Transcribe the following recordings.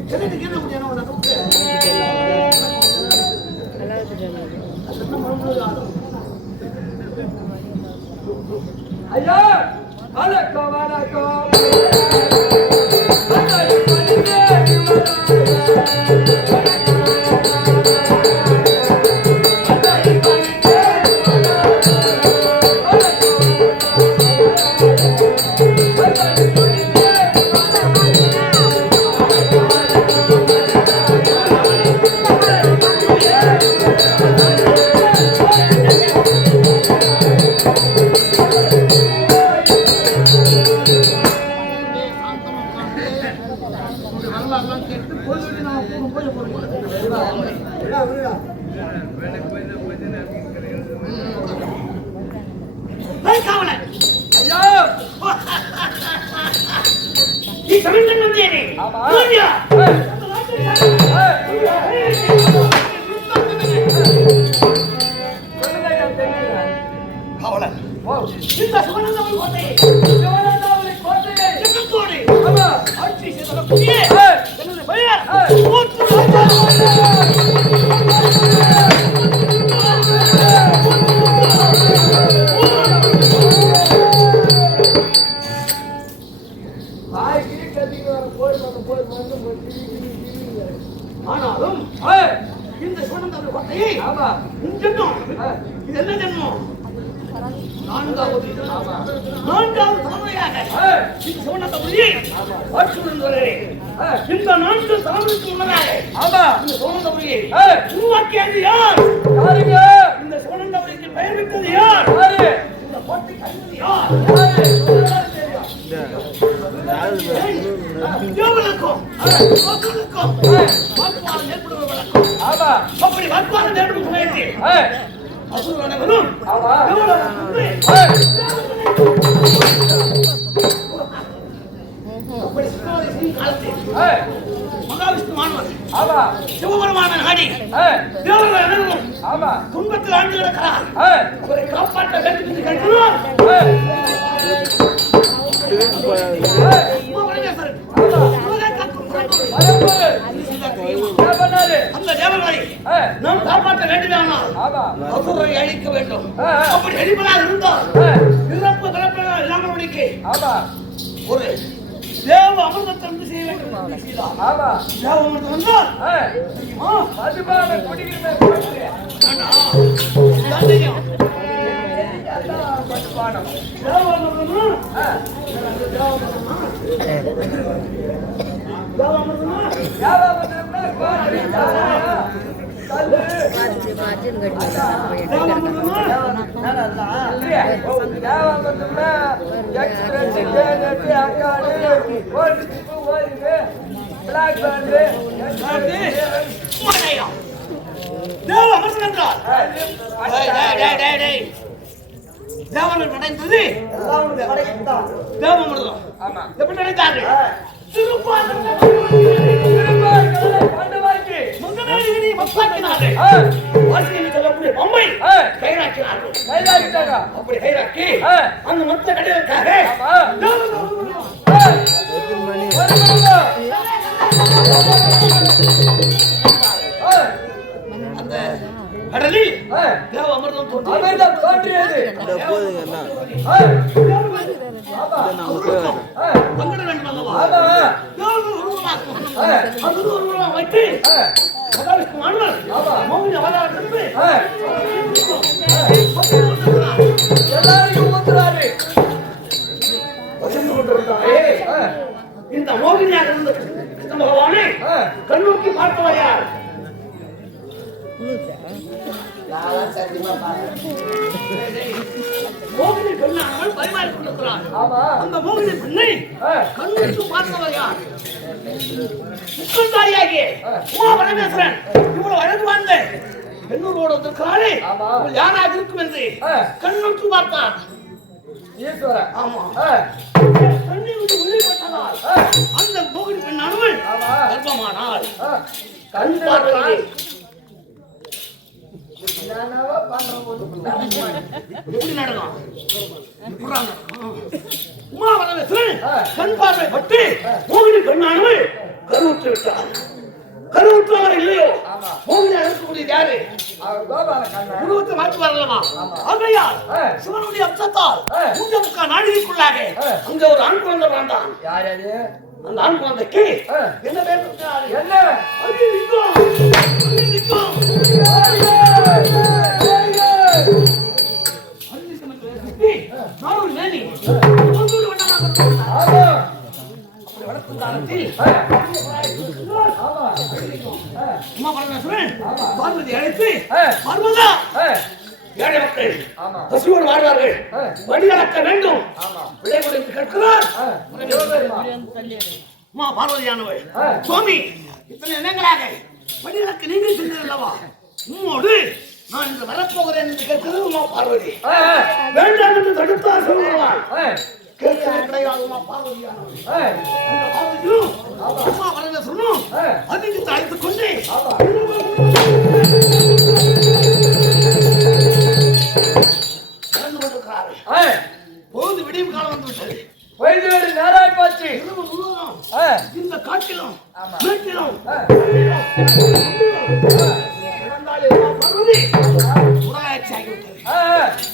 இத்தனைக்கு என்ன முடியும் உனக்கு ஐயா வணக்கம் வணக்கம் ஆனாலும் இந்த சுவனந்தவன் கோட்டையை இது என்ன ஜென்மம் நான்காவது தலைமுறையாக இந்த சுவனந்தவனை இந்த 4 தலைமுறைக்கு முன்னதாக இந்த சுவனந்தவனை உருவாக்கியது யார்? இந்த சுவனந்தவனுக்கு பெயர் விட்டது யார்? இந்த கோட்டை கட்டியது யார்? அப்படி வாக்குவாதம் ஏற்படும் சமயத்தில் அசுரவரும் மகாவிஷ்ணு மாணவர் சிவபெருமான நாடி தேவர்கள் அனைவரும் துன்பத்தில் ஆண்டு கிடக்கிறார். அவரை காப்பாற்ற வேண்டும் என்று கேட்கிறோம். அந்த தேவர்களை நாம் காப்பாற்ற வேண்டுமானால் அசுரரை அழிக்க வேண்டும். அப்படி அழிப்பதாக இருந்தால் இறப்பு பிறப்பெல்லாம் இல்லாமல் முடிக்க ஒரு தேவ அமிர்தத்தை வந்து செய்ய வேண்டும். தேவ அமிர்தம் வந்தால் தேவர்கள் அடைந்தது தேவமிருதம். எப்படி நினைத்தார்கள்? அப்படி கைராக்கி அந்த மொத்த கடைகளுக்காக அந்த கடலில் தேவ அமிர்தம் தோன்றியது. பங்கிட வேண்டும் அல்லவா? வைத்து மகாவிஷ்ணு மாணவர் மௌனி அவதாரத்திற்கு இந்த மோகினியாக இருந்த கிருஷ்ண பகவானை கண்ணோக்கி பார்த்தவர் யார்? மோகினி பெண்ணாமல் பரிமாறிக் கொண்டிருக்கிறார். அந்த மோகினி பெண்ணை கண்ணுக்கு பார்த்தவர் யார்? முக்கந்தாரியாகிய உமா பரமேஸ்வரன் இவ்வளவு அழகு வாழ்ந்த பெண்ணூரோடு வந்திருக்கிறாரே, யாராக இருக்கும் என்று கண்ணுக்கு பார்த்தார். ஆமா, கண்ணை விட்டு வெளிப்பட்டதால் அந்த மோகினி பெண்ணானவள் கர்ப்பமானாள். கண் பார்வை எப்படி நடக்கும்? உமா பரமேஸ்வரன் கண் பார்வை பட்டு மோகினி பெண்ணானவள் கருவுற்று விட்டார். கருவுற்றாரோ இல்லையோ மோகினி அழைக்கக்கூடியது யாரு? உருவத்தை மாற்றி வரலாமா? ஆகையால் சிவனுடைய அம்சத்தால் முக்கா நாழிகைக்குள்ளாக அங்க ஒரு ஆண் குழந்தை பிறந்தான். அந்த ஆண் குழந்தைக்கு என்ன பேர்? என்ன பார்வதி அழைத்து பார்வதா ஏழை மக்கள் பசுவோடு வாழ்வார்கள், வழி அளக்க வேண்டும் விடை கொடுத்து கேட்கிறார். பார்வதியானவள் சுவாமி இத்தனை இடங்களாக வழி அளக்க நீங்கள் சென்றல்லவா, உம்மோடு நான் இன்று வரப்போகிறேன் என்று கேட்கிறது உமா பார்வதி. வேண்டாம் என்று தடுத்தார் சொல்லுவார். கேட்கிறது கிடையாது உமா பார்வதியானவள். அம்மா வரல சொன்னோம் அதிகத்தை அழைத்துக் கொண்டு நடந்து கொண்டிருக்கிறார்கள். பொழுது விடியும் காலம் வந்து விட்டது. நேராய் போச்சு. இரவு முழுவதும் இந்த காட்டிலும் வீட்டிலும் உராய்ச்சி ஆகிவிட்டது.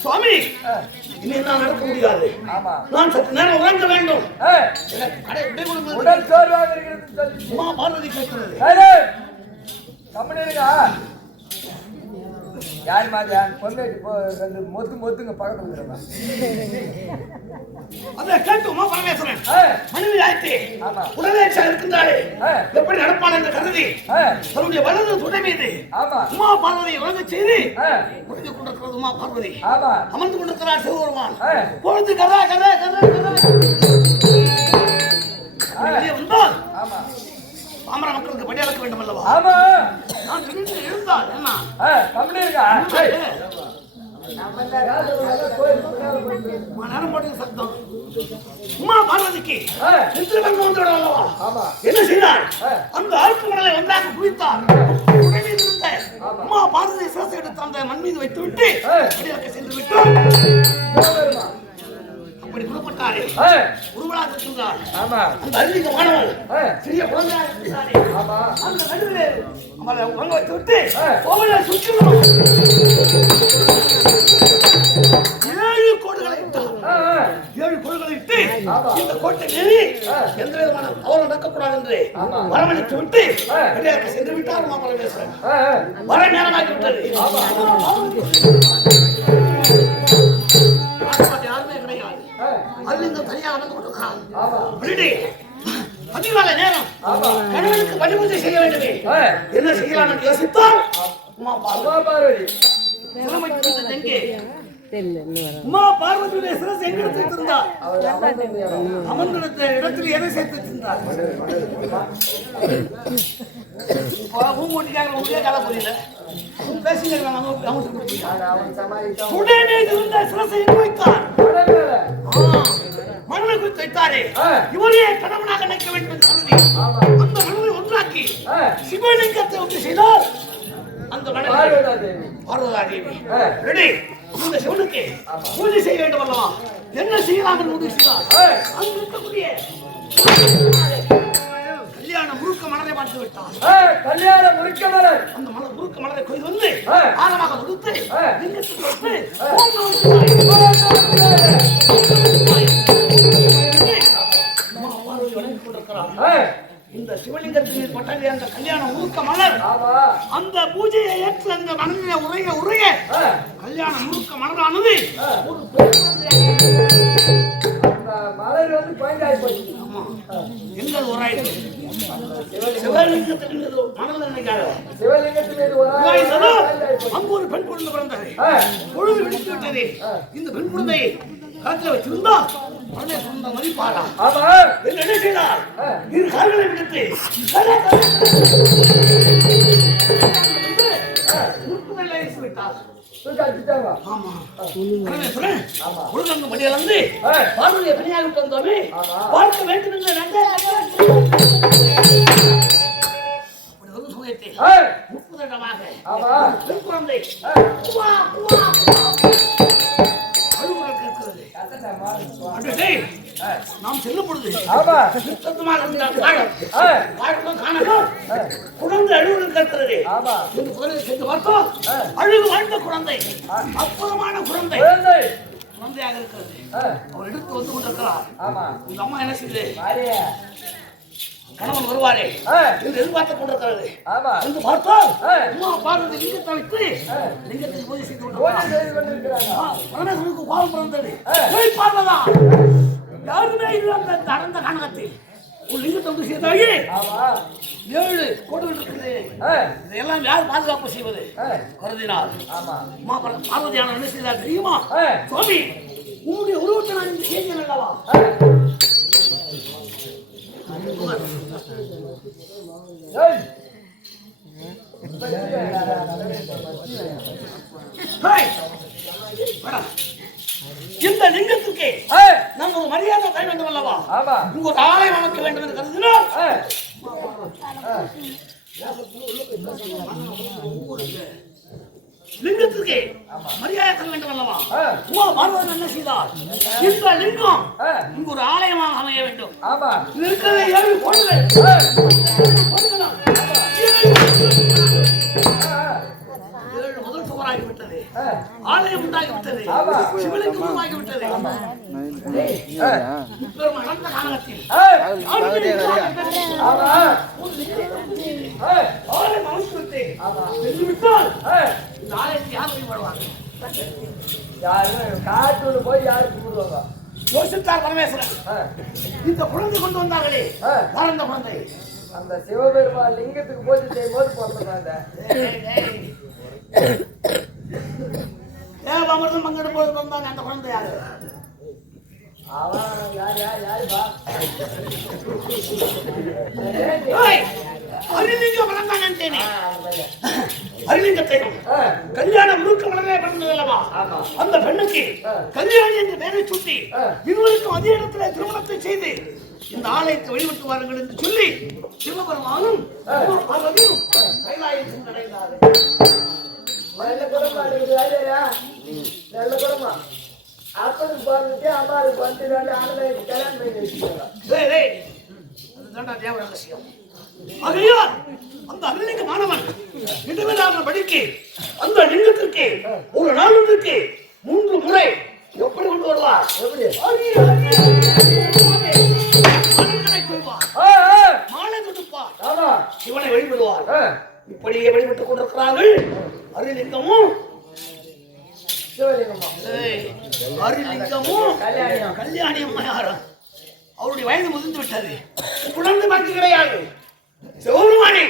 சுவாமி இனி நான் நடக்க முடியாது. நான் சற்று நேரம் உறங்க வேண்டும். எனக்கு கடை விடை கொடுப்பது உடல் சோர்வாக இருக்கிறது. உமா பார்வதி கேட்கிறது. யார் மாதிரி பொண்ணு மொத்துங்க பக்கத்துல அதை கேட்டு உமா பரமேஸ்வரன் மனைவி ஆயிட்டு உடனேச்சா இருக்கின்றாரே எப்படி நடப்பான் என்று கருதி தன்னுடைய வலது துணை மீது உமா பார்வதியை உறங்க செய்து உறந்து கொண்டிருக்கிறது. உமா பார்வதி அமர்ந்து கொண்டிருக்கிறார் சிவபெருமான். பொழுது கதா கதா கதா கதா வந்தால் பாமர மக்களுக்கு படி அளக்க வேண்டும் அல்லவா? நான் எழுந்தால் என்ன சத்தம் உமா பார்வதிக்கு என்ன செய்தார்? அந்த ஆழ்த்து மணலை ஒன்றாக குவித்தார். உமா பார்வதி சிரசை எடுத்து அந்த மண் மீது வைத்து விட்டு சென்று விட்டார். அப்படி புறப்பட்டாரே உருவலாக இருக்கின்றார். அந்த அறிவிக்க மாணவன் சிறிய குழந்தையாக இருக்கிறாரே அந்த நடுவிலே அவளை உறங்க வைத்து விட்டு கோவிலை சுற்றிலும் 7 கோடுகளை இட்டார். 7 கோடுகளை இட்டு இந்த கோட்டை மீறி எந்த விதமான தவறு நடக்கக்கூடாது என்று வரவழைத்து விட்டு வெளியாக சென்று விட்டார். உமா பரமேஸ்வரன் வர நேரமாகி விட்டது. யாருமே கிடையாது. அல்லிங்க தனியாக வந்து கொண்டிருக்கிறான். அதிகாலை நேரம் கணவனுக்கு பணிபூஜை செய்ய வேண்டுமே, என்ன செய்யலாம் என்று யோசித்தால் உமா பார்வதி உமா பார்வதியுடைய சிரசு எங்க எடுத்து வைத்திருந்தார்? அமர்ந்திருந்த இடத்தில் எதை சேர்த்து வைத்திருந்தார்? பூங்கோட்டிக்காக உங்களுக்கே கதை புரியல. உடனே இருந்த சிரசை எங்கு வைத்தார்? மண்ணை குறித்து வைத்தாரே இவரையே கணவனாக நினைக்க வேண்டும் என்று கருதி அந்த மண்ணை ஒன்றாக்கி சிவலிங்கத்தை ஒன்று செய்தார். அந்த பார்வதாதேவி ரெடி இந்த சிவனுக்கு பூஜை செய்ய வேண்டும் அல்லவா, என்ன செய்யலாம் என்று முடிவு செய்தார். அங்கு இருக்கக்கூடிய கல்யாண முறுக்க மலரை பார்த்து விட்டார். கல்யாண முறுக்க மலர் அந்த முறுக்க மலரை கொய்து வந்து ஆழமாக கொடுத்து லிங்கத்துக்கு வைத்து இந்த சிவலிங்கத்தின் கொட்டாங்க அந்த கல்யாண முறுக்க மலர் அந்த பூஜையை ஏற்று அந்த மனதில உரைய உரைய கல்யாண முறுக்க மலரானது ஒரு மலர் வந்து பயந்தாய் போச்சு. எங்கள் உராய்த்து சிவலிங்கத்தின் மனதில் நினைக்காத சிவலிங்கத்தின் அங்கு ஒரு பெண் குழந்தை பிறந்தது. பொழுது விடுத்து விட்டது. இந்த பெண் குழந்தையை காத்துல வச்சிருந்தா பரமேஸ்வரன் மதிப்பாரா? என்ன செய்தார்? இரு கால்களை விடுத்து பார்வதியை பணியாக விட்டு வந்தோமே பார்க்க வேண்டும் என்று முப்பதமாக பெண் குழந்தை அழுகுரல் கேட்கிறது. அன்று டேய், நாம் செல்லும் பொழுது ஆமா சுத்தமாக இருந்த காலம் காலம் காணலாம் குழந்தை அழுவது கற்கிறது ஆமா இந்த குழந்தை சென்று பார்த்தோம் அழுகு வாழ்ந்த குழந்தை அற்புதமான குழந்தை குழந்தை குழந்தையாக இருக்கிறது அவர் எடுத்து வந்து கொண்டிருக்கிறார் ஆமா இந்த அம்மா என்ன செய்யுது மாரியா கணவன் வருவாரே என்று எதிர்பார்த்துக் கொண்டிருக்கிறது ஆமா என்று பார்த்தோம் அம்மா பார்வதி லிங்கத்தை வைத்து லிங்கத்துக்கு பூஜை செய்து கொண்டிருக்கிறாங்க பரமேஸ்வரனுக்கு கோபம் பிறந்தது போய் பார்வதா யாருமே இல்லாத அடர்ந்த கானகத்தில் ஒரு லிங்கத்தை வந்து சேர்த்தாயே ஆமா 7 கோடுகள் இருக்குது இதையெல்லாம் யார் பாதுகாப்பு செய்வது கருதினார் ஆமா அம்மா பார்வதியான என்ன செய்தார் தெரியுமா சுவாமி உங்களுடைய உருவத்தை நான் இந்த செய்திகள் அல்லவா இந்த லிங்கத்துக்கு நம்ம ஒரு மரியாதை தர வேண்டும் அல்லவா இங்க ஒரு ஆலயம் அமைக்க வேண்டும் என்று கருதினால் லிங்கத்துக்கு மரியாதை தர வேண்டும் அல்லவா பார்வதி என்ன செய்தார் இந்த லிங்கம் இங்க ஒரு ஆலயமாக அமைய வேண்டும் இருக்கிற 7 முதல் சுவராகிவிட்டது ஆலயம் உண்டாகிவிட்டது சிவலிங்கம் உருவாகிவிட்டது நடந்த காலத்தில் ஆலயம் அமைத்துவிட்டு தெரிவித்தால் இந்த ஆலயத்தை யார் வழிபடுவாங்க யாரும் காட்டுல போய் யாரு கூடுவாங்க யோசித்தார் பரமேஸ்வரன் இந்த குழந்தை கொண்டு வந்தார்களே வாழ்ந்த குழந்தை அந்த சிவபெருமான் லிங்கத்துக்கு பூஜை செய்யும் போது பிறந்தாங்க தேவாமிர்தம் பங்கிடும் போது பிறந்தாங்க அந்த குழந்தை யாரு அவன் யாருப்பா அரிலிங்கம் பிறந்தாங்கன்னு அரிலிங்கத்தை கல்யாணம் முழுக்க வளரே பிறந்தது அல்லவா அந்த பெண்ணுக்கு கல்யாணி என்று பெயரை சுட்டி இருவருக்கும் அதே இடத்துல திருமணத்தை செய்து இந்த ஆலயத்தை வழிபட்டு வாருங்கள் என்று சொல்லி சிவபெருமானும் பார்வதியும் கைலாயம் சென்றடைந்தார்கள். நல்ல குடும்பம் நல்ல குடும்பம் அப்பனுக்கு பிறந்துட்டு அம்மாவுக்கு வந்து ஆனந்த் கல்யாணம் பண்ணி வச்சுக்கோங்க. அதுதான் தேவ ரகசியம். ஆகையால் அந்த அருளிங்க மாணவன் இடைவிடாத படிக்கு அந்த லிங்கத்திற்கு ஒரு நாளுக்கு 3 முறை எப்படி கொண்டு வருவார்? மாலை கொடுப்பார், சிவனை வழிபடுவார். இப்படியே வழிபட்டுக் கொண்டிருக்கிறார்கள். அருளிங்கமும் அருளிங்கமும் கல்யாணி அம்மையாரும் அவருடைய வயது முதிர்ந்து விட்டது. குழந்தை பாக்கி கிடையாது. சிவபெருமானே,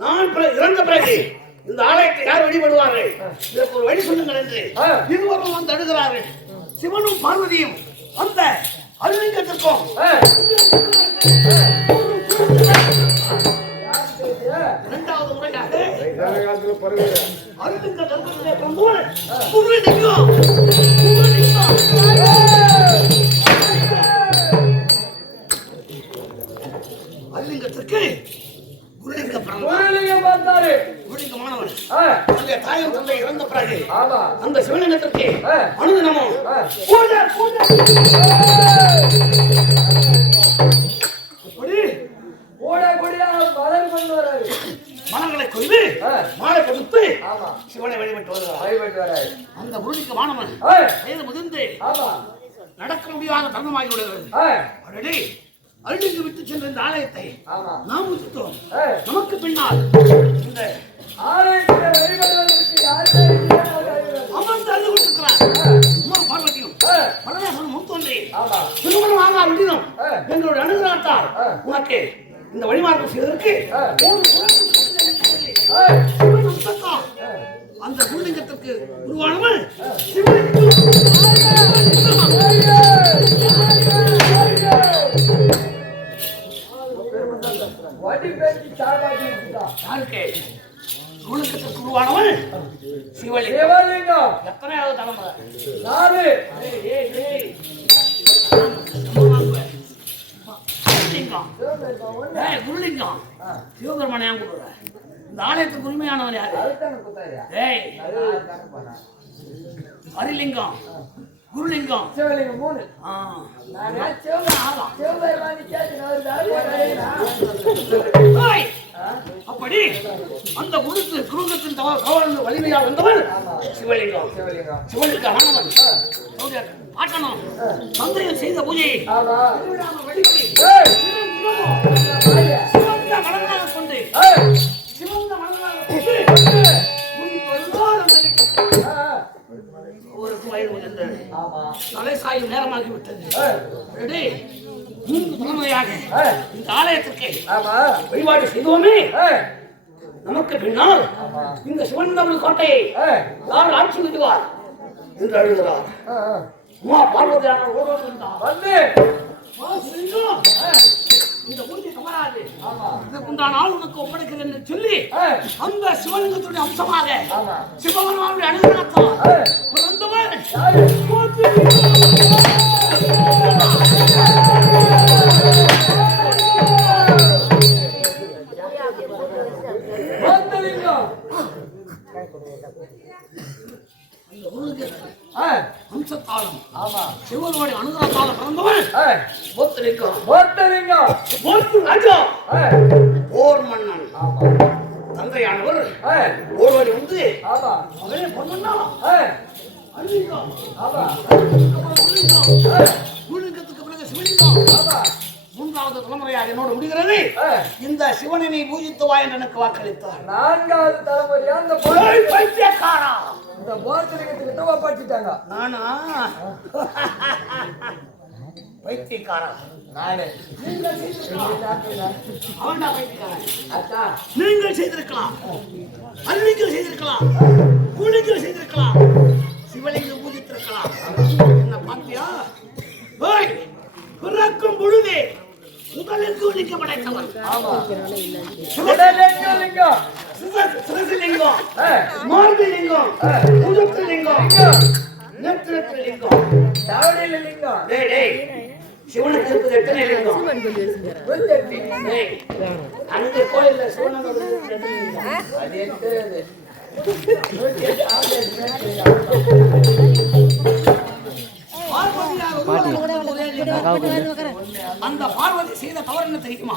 நான் இறந்த பிறகு இந்த ஆலயத்தை யார் வழிபடுவார்கள்? இதற்கு ஒரு வழி சொல்லுங்கள் என்று இருவரும் வந்து அழுகிறார்கள். சிவனும் பார்வதியும் அந்த அருளிங்கத்திற்கும் இரண்டாவது முறையாக அருளிங்க கர்ப்பத்திலே கொண்டு அருளிங்கத்திற்கு தாயும் தந்தை இறந்த பிறகு அந்த சிவலிங்கத்திற்கு அனுதினமும் மலர்களை கொய்து மாலை கொடுத்து சிவனை வழிபட்டு வருகிறார். அந்த குருடிக்கு மாணவன் வயது முதிர்ந்து நடக்க முடியாத தருணமாகி விடுகிறது. அருளிங்கு விட்டு சென்ற இந்த ஆலயத்தை நாம் விட்டுட்டோம். நமக்கு பின்னால் இந்த அமர்ந்து அழுது கொண்டிருக்கிறார். பார்வதியும் பரமேஸ்வரன் முன் தோன்றி திருமணம் ஆகாத விடினும் எங்களுடைய அணுகிறாட்டால் உனக்கு இந்த வழிமாற்றம் செய்வதற்கு அந்த குருலிங்கத்திற்கு உருவானவன் உருவானவன் சிவலிங்கம். எத்தனையாவது தலைமுறை? 4. குருலிங்கம் சிவபெருமானை ஏன் கூப்பிடுற? இந்த ஆலயத்துக்கு உரிமையானவன் யாரு? அரிலிங்கம் குருலிங்கம் சிவலிங்கம் 3. நானே சிவபெருமானி கேட்டு அப்படி அந்த குருங்கத்தின் கவர்ந்து வலிமையா வந்தவன் சிவலிங்கம். சிவலிங்கம் ஆனவன் பாட்டணும் தந்தையர் செய்த பூஜை சிவந்த மலர்களாக கொண்டு ஒரு வயது தலை சாயும் நேரமாகிவிட்டது. 3 தலைமுறையாக இந்த ஆலயத்திற்கு வழிபாடு செய்தோமே, நமக்கு பின்னால் இந்த சிவன் கோட்டையை யார் ஆட்சி விடுவார் என்று அழுகிறார். உமா பார்வதியான இந்த பூஜை தவறாது, இதற்குண்டான ஆள் உனக்கு ஒப்படைக்கிறேன் என்று சொல்லி அந்த சிவலிங்கத்துடைய அம்சமாக சிவபெருமானுடைய அனுகிரகத்தால் பிறந்தவர் அம்சத்தாலும் சிவனுடைய அனுகிரகத்தாலும் பிறந்தவன் போர் மன்னன். தந்தையானவர் ஓர்வழி வந்து மகனே பொன்மன்னா பிறகு சிவலிங்கம் 3வது தலைமுறையாக என்னோடு முடிகிறது. இந்த சிவனை நீ பூஜித்து வா என்று எனக்கு வாக்களித்தார். 4வது தலைமுறையா இந்த பைத்தியக்காரா இந்த போர்த்தலிங்கத்துக்கு தவா பாட்டிட்டாங்க. நானா பைத்தியக்காரா? நானே நீங்கள் செய்திருக்கலாம், அன்னைக்கு செய்திருக்கலாம், கூலிக்கு செய்திருக்கலாம், சிவலிங்கம் பூஜித்திருக்கலாம். என்ன பாத்தியா? பிறக்கும் பொழுதே முதலுக்கு லிங்கம் படைத்தவன். சிவலிங்கம், மார்பிலிங்கம், முதுகுலிங்கம், நெற்றிலிங்கம், தாவடிலிங்கம். சிவனுக்கு இருப்பது எத்தனை லிங்கம்? அந்த கோயில்ல சிவனோட அந்த பார்வதி செய்த தவறு என்ன தெரியுமா?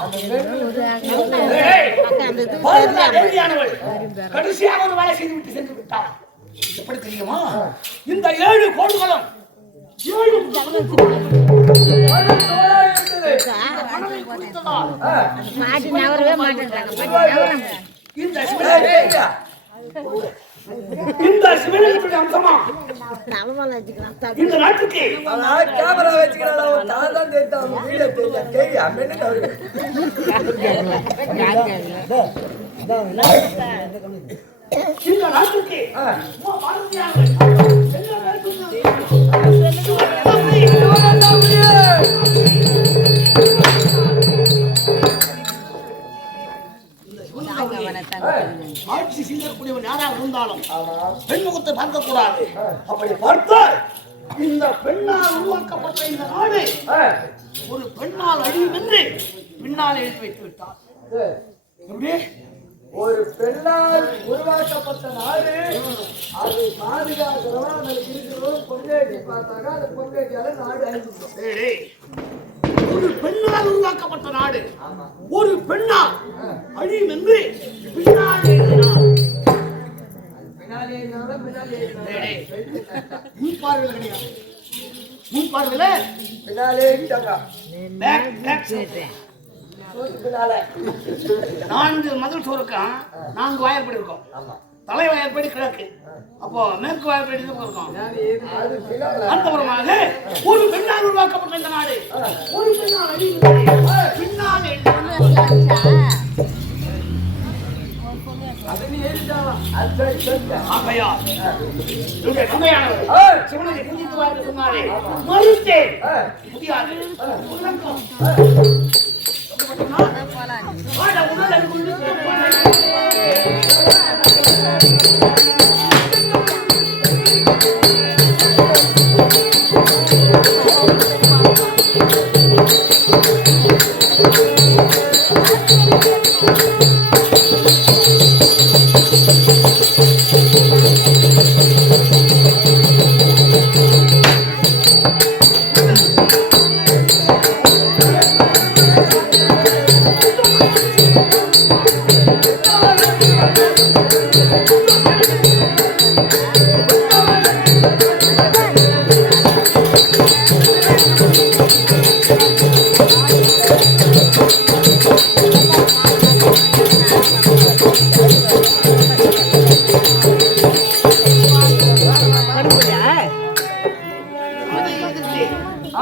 கடைசியாக ஒரு வேலை செய்து விட்டு சென்று விட்டார். எப்படி தெரியுமா? இந்த 7 கோடுகளும் 7 இந்த சிவலிங்கத்துடைய அம்சமா இந்த நாட்டுக்கு கேமரா வச்சுக்கிறான். தான் தெரியும் வீடியோ தெரியும் கேள்வி அம்மன்னு இந்த நாட்டுக்கு ஆட்சி செய்யக்கூடியவன் யாராக இருந்தாலும் பெண்முகத்தை பார்க்க கூடாது. அப்படி பார்த்தால் இந்த பெண்ணால் உருவாக்கப்பட்ட இந்த நாடு ஒரு பெண்ணால் அழியும் என்று பின்னால் எழுதி வைத்து விட்டார். எப்படி? ஒரு பெண்ணால் உருவாக்கப்பட்ட நாடு அது பாதுகாக்கிறவன் இருக்கிறவரும் பொங்கேட்டி பார்த்தாங்க. அந்த பொங்கேட்டியால நாடு அழிஞ்சிடும். ஒரு பெண்ணால் உருவாக்கப்பட்ட நாடு ஒரு பெண்ணால் அழியும் என்று பின்னால் எழுதினார். முன்பார்வையில் கிடையாது. முன்பார்வையில பின்னாலே 4 மதில் சோறுக்கும் 4 வாயற்படி இருக்கும். தலை வாயற்படி கிழக்கு, அப்போ மேற்கு வாயற்படி இருக்கும். அந்தபுறமாக ஒரு பெண்ணால் உருவாக்கப்பட்ட இந்த நாடு ஒரு பெண்ணால் பின்னால் சிவனுக்கு பூஜித்து வாழ்ந்து சொன்னாரே மறுத்தேன் முடியாது.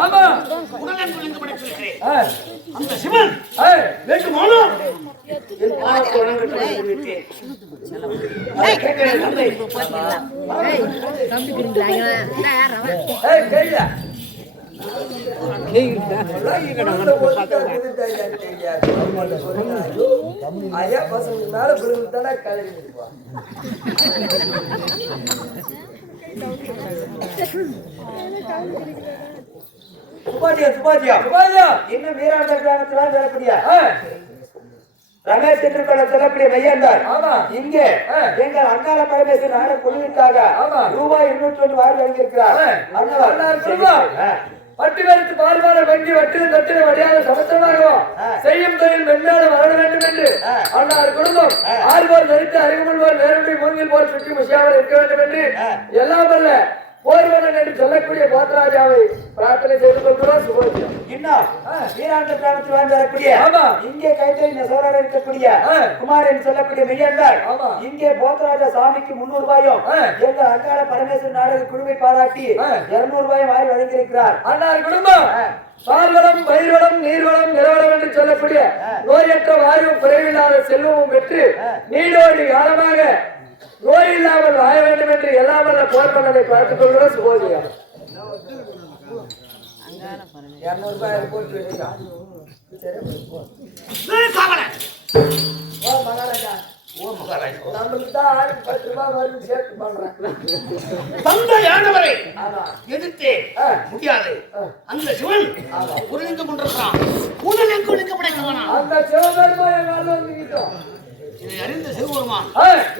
ஆமா உடனே குளிந்து படைத்திருக்கிறேன். அந்த சிவன் வேண்டுமானால் என் பாதத்தை வணங்கட்டும் என்று விட்டேன். அதை கேட்கிறேன் தந்தை. ஐயா பசங்க மேல விழுந்துட்டானா கலரி சுபாஜியா இன்னும் வீராண்ட கிராமத்துல வரக்கூடிய ரமேஷ் திருப்பட சொல்லக்கூடிய மையந்தார் இங்கே எங்கள் அங்காள பரமேஸ்வரர் நாட குழுவிற்காக ரூபாய் 201 வாரி வழங்கியிருக்கிறார். பட்டு வெறுத்து பால்வார வங்கி வட்டில் தொட்டில வழியாக சமத்தமாகவும் செய்யும் தொழில் மென்மேலும் வளர வேண்டும் என்று அன்னார் குடும்பம் ஆழ்வோர் நடித்து அறிவுள்வோர் நேரடி மூங்கில் போல் சுற்றி முஷியாமல் இருக்க வேண்டும் என்று எல்லாம் அல்ல போர்வனன் என்று சொல்லக்கூடிய போத்தராஜாவை பிரார்த்தனை செய்து கொள்கிறோம். சுபோஜியம் இன்னும் வீராண்ட கிராமத்தில் வாழ்ந்து வரக்கூடிய இங்கே கைத்தறி நெசவாளர் இருக்கக்கூடிய குமார் என்று சொல்லக்கூடிய மெய்யந்தார் இங்கே போத்தராஜா சாமிக்கு 300 ரூபாயும் எங்கள் அங்காள பரமேஸ்வரர் நாடக குழுவை பாராட்டி 200 ரூபாயும் வாரி வழங்கியிருக்கிறார். அன்னார் குடும்பம் பால்வளம் பயிர்வளம் நீர்வளம் நிலவளம் என்று சொல்லக்கூடிய நோயற்ற வாயுவும் குறைவில்லாத செல்வமும் பெற்று நீடோடி காலமாக நோய் இல்லாமல் வாழ வேண்டும் என்று எல்லாம் வல்ல போர்ப்பனதை பார்த்துக் கொள்கிறோம். சுபோஜியம் 200 ரூபாய் போட்டு எதிர்த்தே முடியாது. அந்த சிவன் உருளிந்து கொண்டிருக்கிறான். உடல் எங்கு ஒழிக்கப்படைக்கவனா அந்த சிவபெருமான் இதை அறிந்த சிவபெருமான்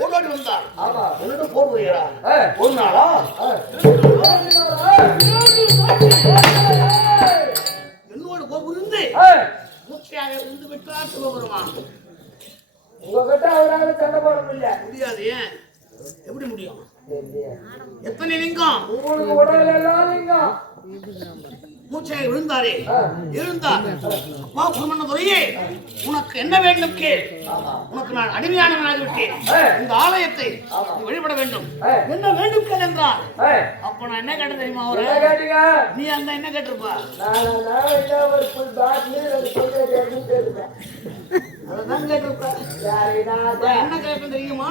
ஓடோடி வந்தார். உனக்கு போர் புரிகிறா ஒரு நாளா என்னோடு போர் புரிந்து மூச்சையாக இருந்து விட்டார் சிவபெருமான். உங்ககிட்ட அவராக சண்டை போட முடியாது. ஏன் எப்படி முடியும்? எத்தனை லிங்கம் உங்களுக்கு உடல் எல்லாம் லிங்கம் மூச்சை விழுந்தாரே எழுந்தார். அப்பா குருமண்ணதுரையே உனக்கு என்ன வேண்டும் கேள். உனக்கு நான் அடிமையானவனாகிவிட்டேன். இந்த ஆலயத்தை வழிபட வேண்டும். என்ன வேண்டும் கேள் என்றார். அப்ப நான் என்ன கேட்ட தெரியுமா? நீ அந்த என்ன கேட்டிருப்பா? அதான் கேட்டிருப்பா. என்ன கேட்க தெரியுமா?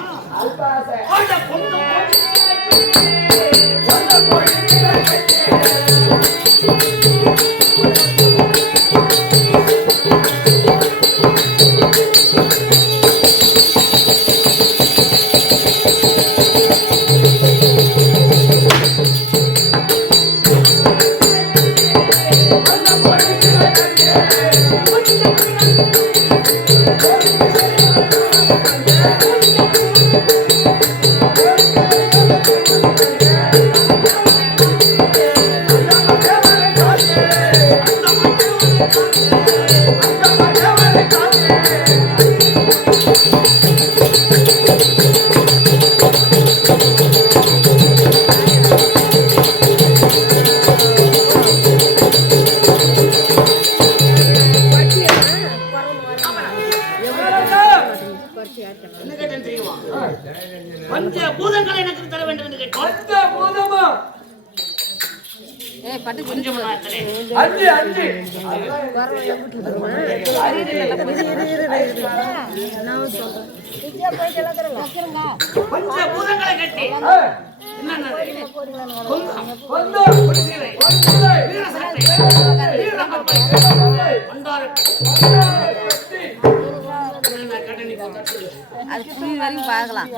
பஞ்சபூதங்களை எனக்கு தர வேண்டும் என்று கேட்டேன். பஞ்சபூதமா? கொஞ்சம் பஞ்சபூதங்களை கட்டி பார்க்கலாம்.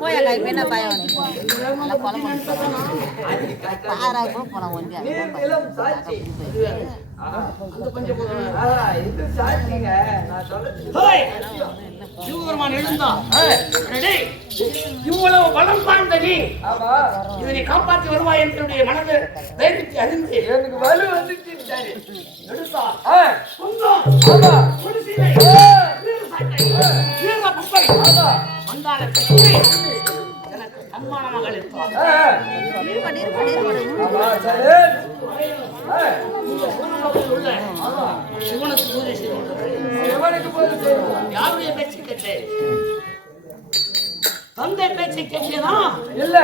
போய் என்ன பயம் அந்த பஞ்சபூதம் இது சாட்சிங்க நான் சொல்றது சிவபெருமான் எழுந்தா இவ்வளவு பலம் பாய்ந்த நீ இதனை காப்பாற்றி வருவாய் என்னுடைய மனது தைரியத்தை அறிந்து எனக்கு வலு வந்துச்சு எடுத்தா சொந்தம் எனக்கு சன்மானமாக அளித்தார் சிவனுக்கு பூஜை செய்து யாருடைய பேச்சு கேட்டேன் தந்தை பேச்சை கேட்டேனா இல்ல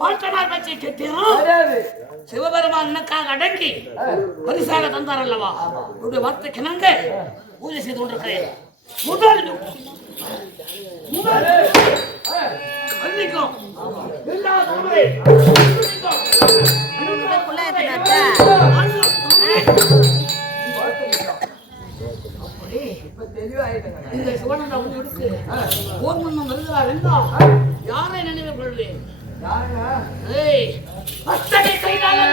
பாட்டனார் பேச்சை கேட்டேனா சிவபெருமான் எனக்காக அடங்கி பரிசாக தந்தார் அல்லவா உடைய வார்த்தை கிணங்க பூஜை செய்து கொண்டிருக்கிறேன் முதல் மன்னிக்கும் எல்லா தமிழை இந்த சிவனண்டா முடிவெடுத்து ஓர்மன்னம் வருகிறார் என்றால் யாரை நினைவு கொள்வேன் அத்தனை செய்தாலும்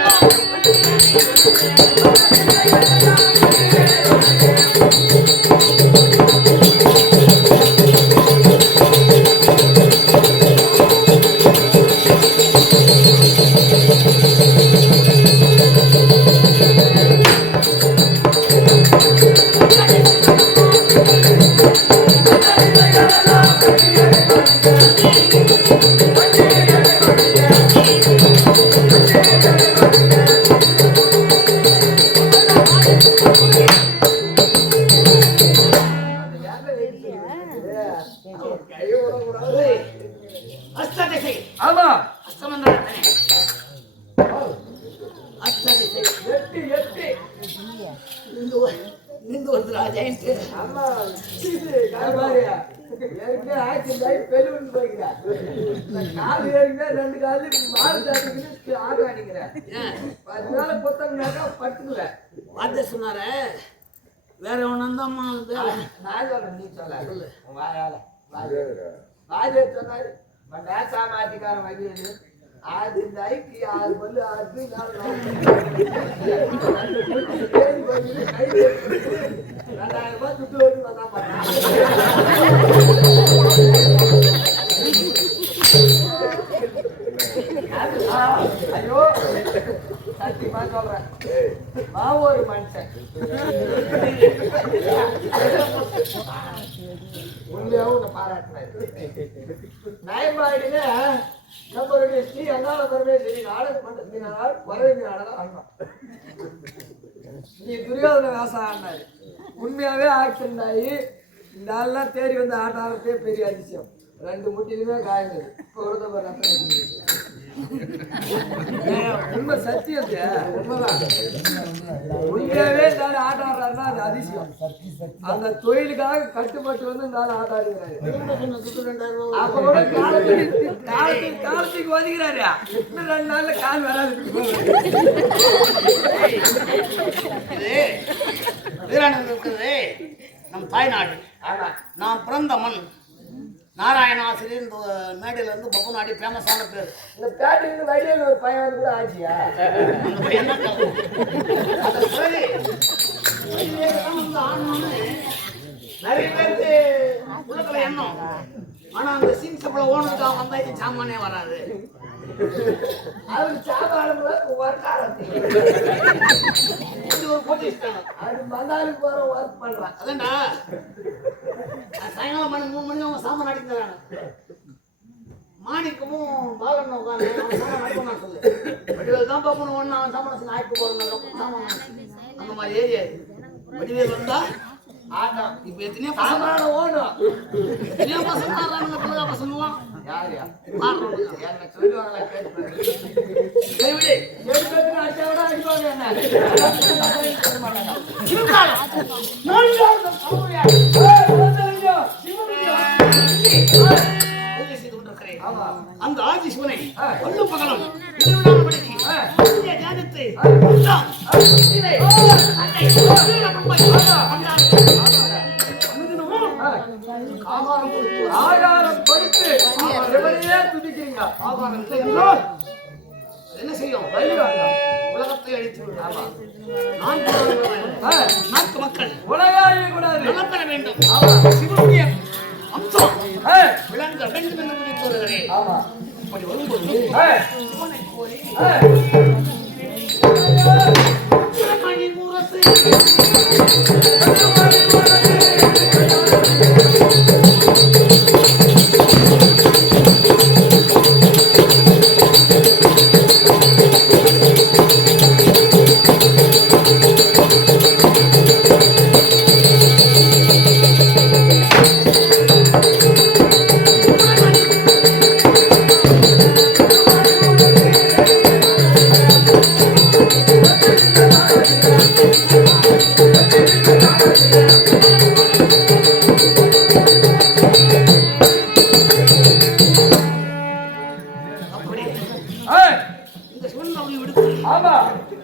வேற ஒண்ணு நீ சொல்ல சாமாத்திக்காரன் வகையது அது இந்த ஐக்கி அது பல்லு அது ₹2000 துட்டு ஓட்டு வந்தா ஐயோ சத்தியமா சொல்றேன் ஒரு மனுஷன் உண்மையாவும் உன்னை பாராட்டினாரு நயமாயிடுங்க நம்மளுடைய ஸ்ரீ அங்காள பரமேஸ்வரி நாடகம் பண்றதுனால வரவேண்டிய நாடகம் ஆடணும் நீ துரியோதன வேசம் ஆடினாரு உண்மையாவே ஆக்சிடென்ட் ஆகி இந்த ஆள்லாம் தேடி வந்து ஆட்டாரத்தே பெரிய அதிசயம் 2 முட்டிலுமே காயங்கள் இப்போ உண்மை சத்தியம் உண்மைதான் உண்மையாவே இந்த ஆள் ஆட்ட ஆடுறாருன்னா அது அதிசயம் அந்த தொழிலுக்காக கட்டுப்பட்டு வந்து இந்த ஆள் ஆட்ட ஆடுகிறாரு அப்ப கூட காலத்துக்கு ஒதுக்கிறாரு இன்னும் 2 நாள்ல கால் வராது இருக்கிறது நம் தாய்நாடு நாம் பிறந்த மண் நாராயணாசிரியர் இந்த மேடையில இருந்து பப்புநாடி ஃபேமஸான பேர் இந்த பேட்டில் வழியில் ஒரு பையன் வந்து கூட ஆச்சியா அந்த பையன் நிறைய பேருக்கு உள்ளத்துல எண்ணம் ஆனா அந்த சீன்ஸ் இவ்வளவு ஓனதுக்காக வந்தா இது சாமானே வராது அது சாமான் ஒர்க் ஒரு போலீஸ் அது மந்தாலுக்கு போற ஒர்க் பண்றான் அதான்டா சாயங்காலம் 3 மணி அவங்க சாமான் அடிக்கிறாங்க மாணிக்கமும் பாலன் உட்காந்து சாமான் அடிக்கணும் சொல்லு வடிவேல் தான் பார்க்கணும் ஒன்று அவன் சாமான் ஆய்ப்பு போடணும் சாமான் அந்த மாதிரி ஏரியா வடிவேல் வந்தா ஆட்டம் இப்ப எத்தனையோ பசங்க ஓடும் எத்தனையோ பசங்க ஆடுறாங்க பிள்ளை பசங்களாம் யாரையா என்ன சொல்லுவாங்களா அடிப்பாங்க அந்த ஆதி சிவனை பல்லு பகலம் தியானத்தை ஆகாரம் கொடுத்து துதிக்கிறீங்க என்ன செய்யும் உலகத்தை ஆமா. நான் நாட்டு மக்கள் உலகாய கூடாது. நலம் பெற வேண்டும். ஆமா. சிவனுடைய அம்சம் ஏய், விளங்க வேண்டும் என்று கூறி வருகிறேன். ஆமா. அப்படி வரும்போது ஏய், சிவனை கோரி ஏய். மணி முரசு அப்படி ஏய், இந்த சிவன் அவரை விடுத்து ஆமா.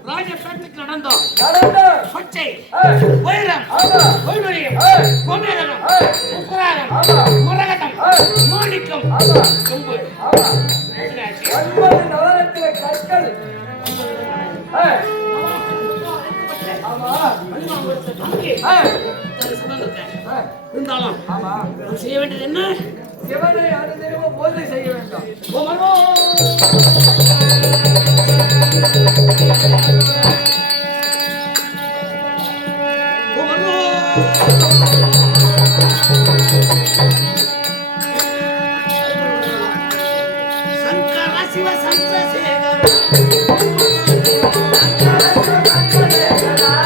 ராஜபேட்டைக்கு நடந்தோம். நடந்து. பச்சை ஏய், வைரம் ஆமா. வைடூரியம் ஏய், கோமேதகம் ஏய், உக்கராகம் ஆமா. முரகதம் ஏய், மாணிக்கம் ஆமா. கொம்பு ஆமா. என்னாச்சு? 9 நவரத்தின கற்கள். ஏய், ஆமா. அங்கே ஏய், ஒரு சிவன் இருக்கேன். ஏய், இருந்தாலும் ஆமா. நாம் செய்ய வேண்டியது என்ன? சிவனை அனுதினமும் பூஜை செய்ய வேண்டும். கோமரோ கோமரோ சங்கர சிவ சந்திரசேகர சங்கர சிவ சந்திரசேகர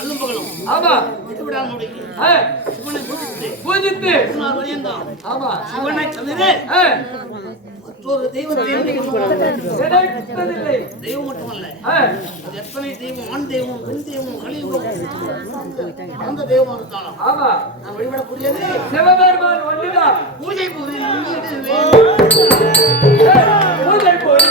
அல்லும் பகலும் ஆமா. விட்டு விடாமல் முடியும். ஏய், சிவனை பூஜித்து பூஜித்து. பதினாறு வரையந்தான் ஆமா. சிவனை தவிர ஏய், மற்றொரு தெய்வத்தை கிடைத்ததில்லை. தெய்வம் மட்டுமல்ல, ஏய், அது எத்தனை தெய்வம், ஆண் தெய்வம், பெண் தெய்வம், கலியுகம் அந்த தெய்வம் இருந்தாலும் ஆமா. நான் வழிபடக்கூடியது சிவபெருமான் ஒன்றுதான். பூஜை புரிந்திடுவேன். ஏய், பூஜை போய்.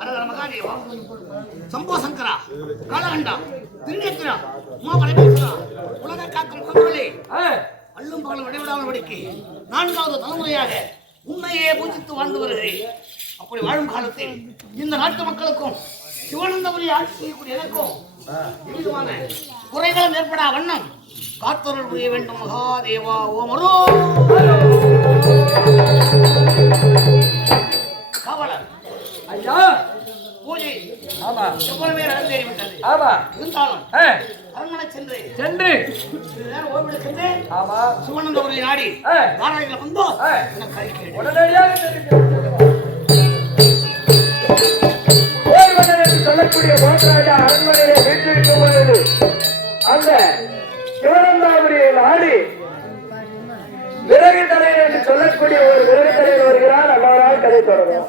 அரகர மகாதேவா, சம்போ சங்கரா, காலகண்டா, திருநேத்திரா, உமா பரமேஸ்வரா, உலக காக்கும் கடவுளே, அள்ளும் பகலும் இடைவிடாமல் படிக்க 4வது தலைமுறையாக உன்னையே பூஜித்து வாழ்ந்து வருகிறேன். அப்படி வாழும் காலத்தில் இந்த நாட்டு மக்களுக்கும் சிவானந்தபுரி ஆட்சி செய்யக்கூடிய எனக்கும் எவ்விதமான குறைகளும் ஏற்படா வண்ணம் காத்தொருள் புரிய வேண்டும் மகாதேவா ஓமரோ காவலர் ஐயா பூஜை ஆமா எவ்வளவே நடந்தேறிவிட்டது. ஆமா இருந்தாலும் அரண்மனை சென்று நேரம் ஓய்வெடுக்கின்ற ஆமா சிவானந்தபுரி நாடி வாராய்களை வந்தோ எனக்கு அறிக்கை உடனடியாக சொல்லக்கூடிய மோகராஜா அரண்மனையை வீட்டிருக்கும் பொழுது அந்த சிவனந்தாபுரியை நாடி விறகு தலைவர் என்று சொல்லக்கூடிய ஒரு விறகு தலைவர் வருகிறார். அவ்வாறால் கதை தொடரும்.